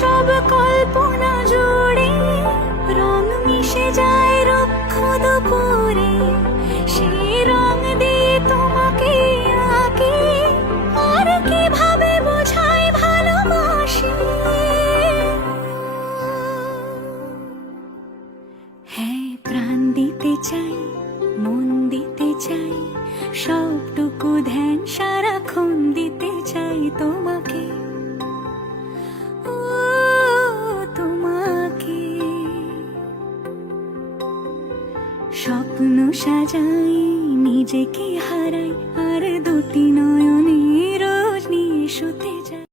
সব কল্পনা জুড়ে রং মিশে যায় রুক্ষ দুপুরে, সেই রং দিয়ে তোমাকে আঁকি, আর কিভাবে বোঝাই ভালোবাসি। হ্যাঁ, প্রাণ দিতে চাই, মন দিতে চাই, সবটুকু ধ্যান সারাক্ষণ দিতে চাই তোমাকে, ও তোমাকে। স্বপ্ন সাজাই, নিজেকে হারাই, আর দুটি নয়নে রোজ নিয়ে শুতে যাই।